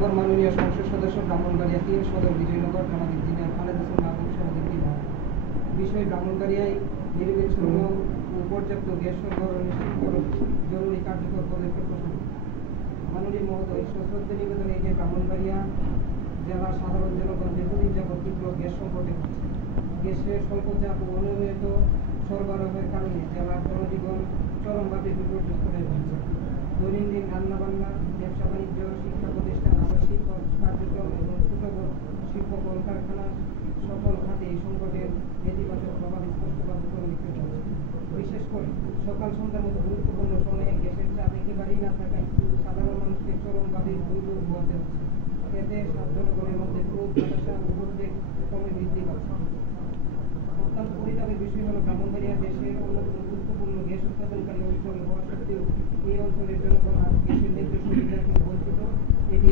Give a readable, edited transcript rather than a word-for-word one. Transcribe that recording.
বরাবর মাননীয় সংসদ সদস্য ব্রাহ্মণবাড়িয়া ৩ সদর বিজয়নগর থানা ইঞ্জিনিয়ার খালেদ হোসেন মাহবুব সভাপতি বিষয় ব্রাহ্মণবাড়িয়ায় নিরবিচ্ছিন্ন ও পর্যাপ্ত গ্যাস সরবরাহ নিশ্চিত করুন জরুরি কার্যকর পদক্ষেপ প্রসঙ্গ। মাননীয় মহোদয়, সশ্রদ্ধ নিবেদন এই যে ব্রাহ্মণবাড়িয়া জেলার সাধারণ জনগণ দীর্ঘদিন যাবৎ তীব্র গ্যাস সংকটে ভুগছে। গ্যাসের স্বল্পচাপ ও অনিয়মিত সরবরাহের কারণে জেলার জনজীবন চরমভাবে বিপর্যস্ত হয়ে পড়ছে। দৈনন্দিন রান্নাবান্না, ব্যবসা বাণিজ্য, শিক্ষা প্রতিষ্ঠান, আবাসিক কার্যক্রম এবং ছোট শিল্প কলকারখানা সকল খাতে এই সংকটের নেতিবাচক প্রভাব স্পষ্টভাবে পরিলক্ষিত হচ্ছে। বিশেষ করে সকাল সন্ধ্যার মতো গুরুত্বপূর্ণ সময়ে গ্যাসের চাপ একেবারেই না থাকায় সাধারণ মানুষকে চরমভাবে দুর্ভোগ পোহাতে হচ্ছে। এতে জনগণের মধ্যে ক্ষোভ, হতাশা ও উদ্বেগ ক্রমে বৃদ্ধি পাচ্ছে। অত্যন্ত পরিতাপের বিষয় হলো ব্রাহ্মণবাড়িয়া দেশের অন্যতম গুরুত্বপূর্ণ গ্যাস উৎপাদনকারী অঞ্চল হওয়া সত্ত্বেও এই অঞ্চলের জনগণ আজ গ্যাসের ন্যায্য সুবিধা থেকে বঞ্চিত। এটি